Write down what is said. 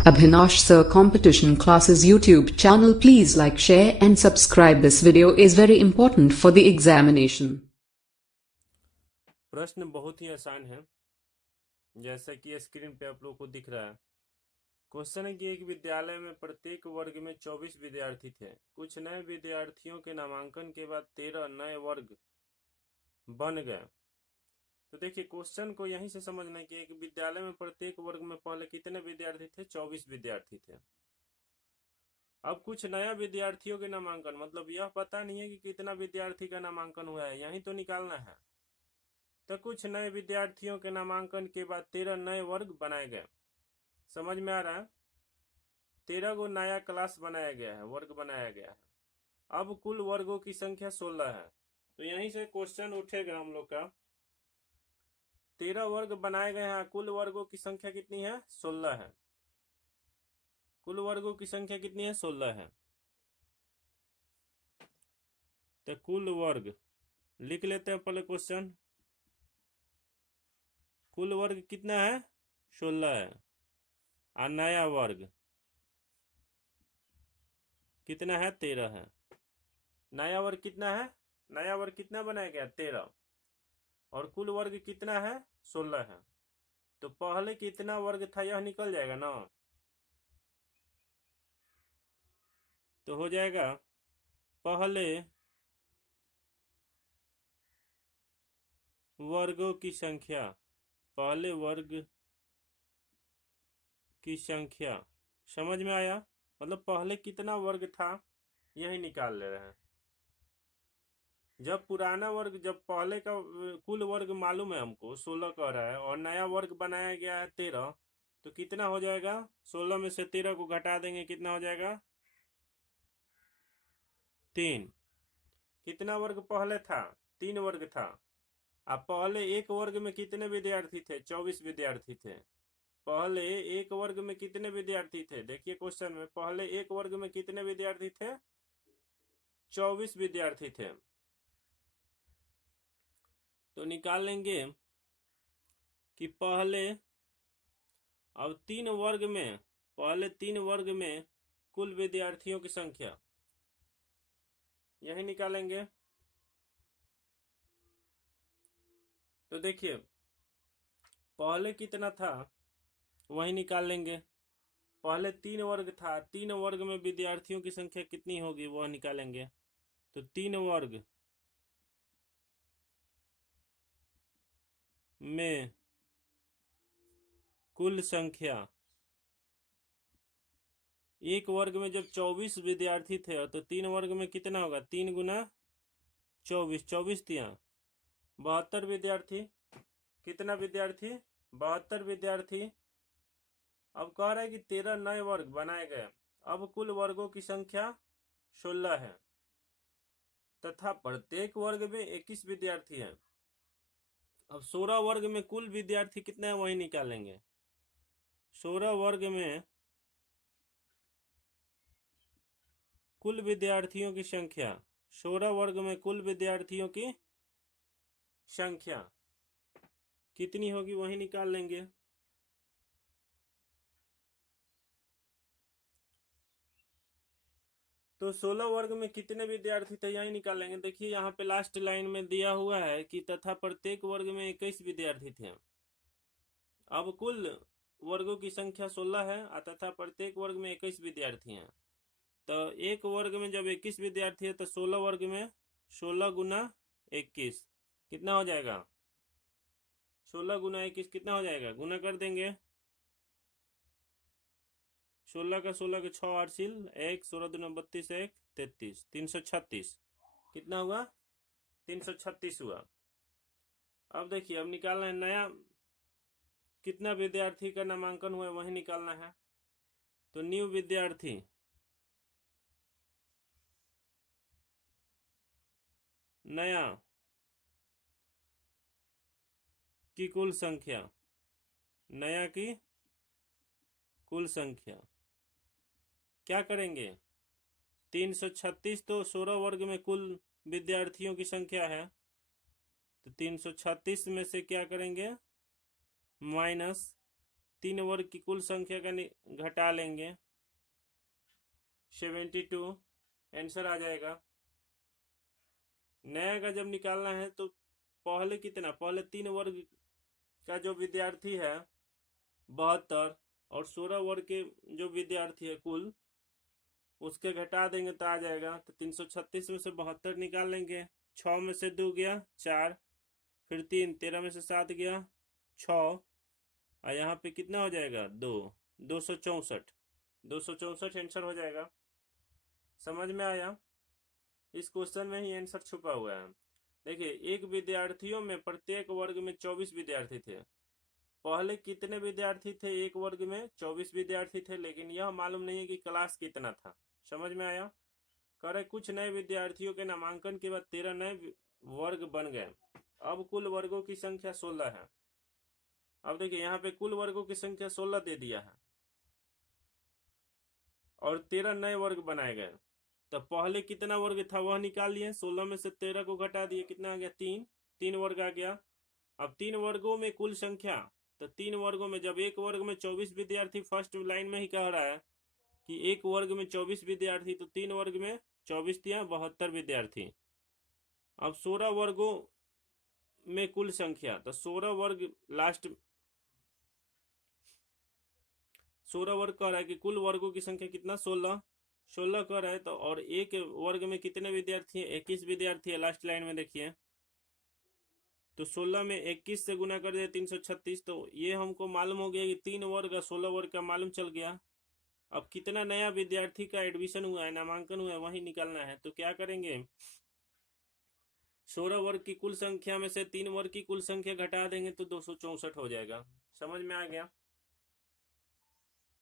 Abhinash Sir Competition Classes YouTube channel. Please like, share and subscribe. This video is very important for the examination. प्रश्न बहुत ही आसान है, जैसा कि screen पे आप लोगों को दिख रहा है। क्वेश्चन है कि एक विद्यालय में प्रत्येक वर्ग में 24 विद्यार्थी थे। कुछ नए विद्यार्थियों के नामांकन के बाद 13 नए वर्ग बन गए। तो देखिए, क्वेश्चन को यहीं से समझना है कि एक विद्यालय में प्रत्येक वर्ग में पहले कितने विद्यार्थी थे? 24 विद्यार्थी थे। अब कुछ नया विद्यार्थियों के नामांकन, मतलब यह पता नहीं है कि कितना विद्यार्थी का नामांकन हुआ है, यही तो निकालना है। तो कुछ नए विद्यार्थियों के नामांकन के बाद 13 नए वर्ग बनाए गए। समझ में आ रहा है? 13 को नया क्लास बनाया गया है, वर्ग बनाया गया है। अब कुल वर्गों की संख्या 16 है। तो यहीं से क्वेश्चन उठेगा हम लोग का, 13 वर्ग बनाए गए हैं, कुल वर्गों की संख्या कितनी है? 16 है। कुल वर्गों की संख्या कितनी है? 16 है। तो कुल वर्ग लिख लेते हैं पहले क्वेश्चन। कुल वर्ग कितना है? 16 है। और नया वर्ग कितना है? 13 है। नया वर्ग कितना है? नया वर्ग कितना बनाया गया? 13। और कुल वर्ग कितना है? 16 है। तो पहले कितना वर्ग था यह निकल जाएगा ना। तो हो जाएगा पहले वर्गों की संख्या, पहले वर्ग की संख्या। समझ में आया? मतलब पहले कितना वर्ग था यही निकाल ले रहे हैं। जब पुराना वर्ग, जब पहले का कुल वर्ग मालूम है हमको 16 कह रहा है, और नया वर्ग बनाया गया है 13, तो कितना हो जाएगा? 16 में से 13 को घटा देंगे, कितना हो जाएगा? 3। कितना वर्ग पहले था? 3 वर्ग था। अब पहले एक वर्ग में कितने विद्यार्थी थे? 24 विद्यार्थी थे। पहले एक वर्ग में कितने विद्यार्थी थे? देखिए क्वेश्चन में, पहले एक वर्ग में कितने विद्यार्थी थे? 24 विद्यार्थी थे। तो निकाल लेंगे कि पहले, अब 3 वर्ग में, पहले 3 वर्ग में कुल विद्यार्थियों की संख्या यही निकालेंगे। तो देखिए, पहले कितना था वही निकाल लेंगे। पहले 3 वर्ग था, 3 वर्ग में विद्यार्थियों की संख्या कितनी होगी वह निकालेंगे। तो 3 वर्ग में कुल संख्या, एक वर्ग में जब 24 विद्यार्थी थे तो 3 वर्ग में कितना होगा? 3 गुना 24, 24 तिया 72 विद्यार्थी। कितना विद्यार्थी? 72 विद्यार्थी। अब कह रहा है कि 13 नए वर्ग बनाए गए। अब कुल वर्गों की संख्या 16 है तथा प्रत्येक वर्ग में 21 विद्यार्थी है। अब 16 वर्ग में कुल विद्यार्थी कितने हैं वही निकालेंगे। 16 वर्ग में कुल विद्यार्थियों की संख्या, 16 वर्ग में कुल विद्यार्थियों की संख्या कितनी होगी वही निकाल लेंगे। तो 16 वर्ग में कितने विद्यार्थी थे यही निकालेंगे। देखिए यहाँ पे लास्ट लाइन में दिया हुआ है कि तथा प्रत्येक वर्ग में 21 विद्यार्थी थे। अब कुल वर्गों की संख्या 16 है तथा प्रत्येक वर्ग में 21 विद्यार्थी हैं। तो एक वर्ग में जब 21 विद्यार्थी है तो 16 वर्ग में 16 गुना 21 कितना हो जाएगा? 16 गुना 21 कितना हो जाएगा? गुना कर देंगे। 16 का 16 के 6 8 सिल 1, 16 दूना 32, 1 33, 336। कितना हुआ? 336 हुआ। अब देखिए, अब निकालना है नया कितना विद्यार्थी का नामांकन हुआ है वही निकालना है। तो न्यू विद्यार्थी नया की कुल संख्या, नया की कुल संख्या क्या करेंगे? 336 तो 16 वर्ग में कुल विद्यार्थियों की संख्या है, तो 336 में से क्या करेंगे? माइनस 3 वर्ग की कुल संख्या का घटा लेंगे 72, आंसर आ जाएगा। नया का जब निकालना है तो पहले 3 वर्ग का जो विद्यार्थी है 72 और 16 वर्ग के जो विद्यार्थी है कुल उसके घटा देंगे तो आ जाएगा। तो 336 में से 72 निकाल लेंगे, 6 में से 2 गया 4, फिर 3, 13 में से 7 गया 6, और यहाँ पे कितना हो जाएगा 2, 264, 264 आंसर हो जाएगा। समझ में आया? इस क्वेश्चन में ही आंसर छुपा हुआ है। देखिए, एक विद्यार्थियों में प्रत्येक वर्ग में 24 विद्यार्थी थे। पहले कितने विद्यार्थी थे? एक वर्ग में 24 विद्यार्थी थे, लेकिन यह मालूम नहीं है कि क्लास कितना था। समझ में आया? कह रहे कुछ नए विद्यार्थियों के नामांकन के बाद 13 नए वर्ग बन गए। अब कुल वर्गों की संख्या 16 है। अब देखिए, यहाँ पे कुल वर्गों की संख्या 16 दे दिया है और 13 नए वर्ग बनाए गए। तो पहले कितना वर्ग था वह निकाल लिए, 16 में से 13 को घटा दिए, कितना आ गया 3, 3 वर्ग आ गया। अब 3 वर्गों में कुल संख्या, तो 3 वर्गों में जब एक वर्ग में 24 विद्यार्थी, फर्स्ट लाइन में ही कह रहा है कि एक वर्ग में 24 विद्यार्थी, तो 3 वर्ग में 24 दिया 72 विद्यार्थी। अब 16 वर्गों में कुल संख्या, तो 16 वर्ग लास्ट 16 वर्ग कह रहा है कि कुल वर्गों की संख्या कितना 16, 16 कह रहा है। तो और एक वर्ग में कितने विद्यार्थी है? 21 विद्यार्थी है, लास्ट लाइन में देखिए। तो 16 में 21 से गुना कर दिया 336। तो ये हमको मालूम हो गया कि 3 वर्ग और 16 वर्ग का मालूम चल गया। अब कितना नया विद्यार्थी का एडमिशन हुआ है, नामांकन हुआ है, वही निकालना है। तो क्या करेंगे, 16 वर्ग की कुल संख्या में से 3 वर्ग की कुल संख्या घटा देंगे तो 264 हो जाएगा। समझ में आ गया?